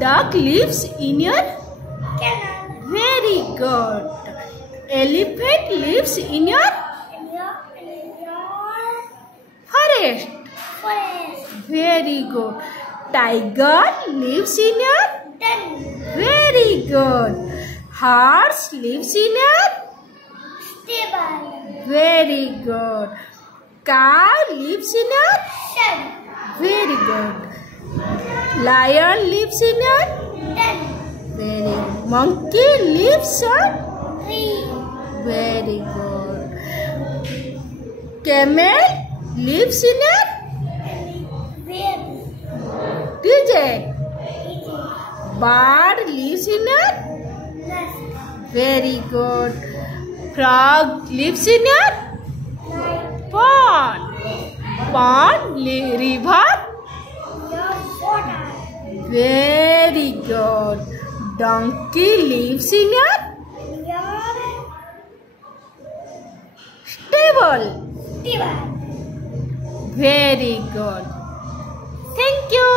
Duck lives in your Canal. very good. Elephant lives in your forest. Forest. Very good. Tiger lives in your Den. very good. Horse lives in your Stable. very good. Cow lives in your Shed. very good. Lion lives in your Den. very good. Monkey lives on Tree. very good. Camel lives in a Web. digit. Bird lives in a Nest. very good. Frog lives in a Night. pond. River Water. very good. Donkey lives in a stable. Stable. Very good. Thank you.